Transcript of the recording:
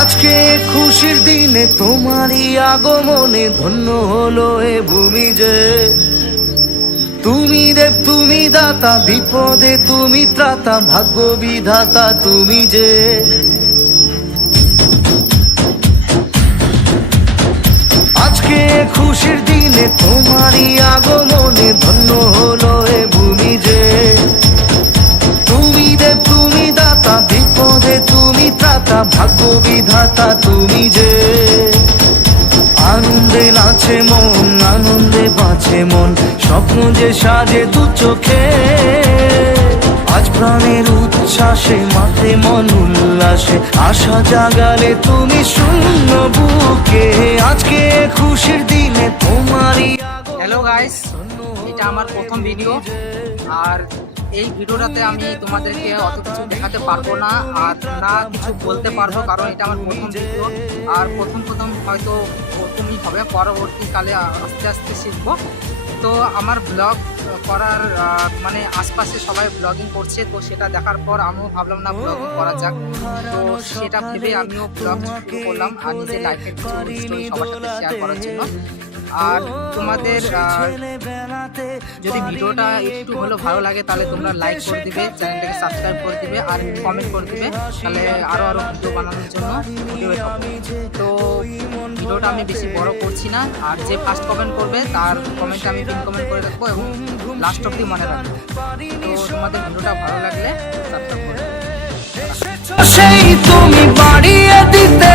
আজকে খুশির দিনে তোমারই আগমনে ধন্য হলো এ ভূমি যে। তুমি দেব তুমি দাতা, বিপদে তুমি ত্রাতা, ভাগ্য বিধাতা তুমি যে। আজকে খুশির দিনে তোমারই আগমনে ধন্য হলো এ ভূমি যে। তুমি দেব তুমি দাতা, বিপদে তুমি ত্রাতা, ভাগ্য বিধাতা তুমি যে। আনন্দে নাচে মন, আনন্দে বাঁচে মন, স্বপ্ন যে সাজে দু চোখে। আজ প্রাণের উচ্ছ্বাসে মাঠে মন উল্লাসে, আশা জাগালে তুমি শূন্য বুকে। আজকে খুশির দিনে তোমারই। হ্যালো গাইস, এটা আমার প্রথম ভিডিও। আর এই ভিডিওটাতে আমি তোমাদেরকে অত কিছু দেখাতে পারবো না আর না কিছু বলতে পারবো, কারণ এটা আমার প্রথম ভিডিও। আর প্রথম হয়তো ওরকমই হবে, পরবর্তীকালে আস্তে আস্তে শিখবো। তো আমার ব্লগ করার মানে আশপাশে সবাই ব্লগিং করছে, তো সেটা দেখার পর আমিও ভাবলাম না ব্লগিং করা যাক। তো সেটা ভেবে আমিও ব্লগ শুরু করলাম আর নিজের লাইফের কিছু স্টোরি সবার সাথে শেয়ার করার জন্য। আর তোমাদের যদি ভিডিওটা একটু হলেও ভালো লাগে তাহলে তোমরা লাইক করে দিবে, চ্যানেলটাকে সাবস্ক্রাইব করে দিবে আর কমেন্ট করে দিবে, তাহলে আরও ভিডিও বানানোর জন্য মোটিভেট হবে। তো ভিডিওটা আমি বেশি বড় করছি না, আর যে ফার্স্ট কমেন্ট করবে তার কমেন্টটা আমি পিন কমেন্ট করে রাখবো এবং লাস্ট অব্দি মনে রাখবো। তো তোমাদের ভিডিওটা ভালো লাগলে সাবস্ক্রাইব করবে। সেই তুমি বাড়িয়ে দিতে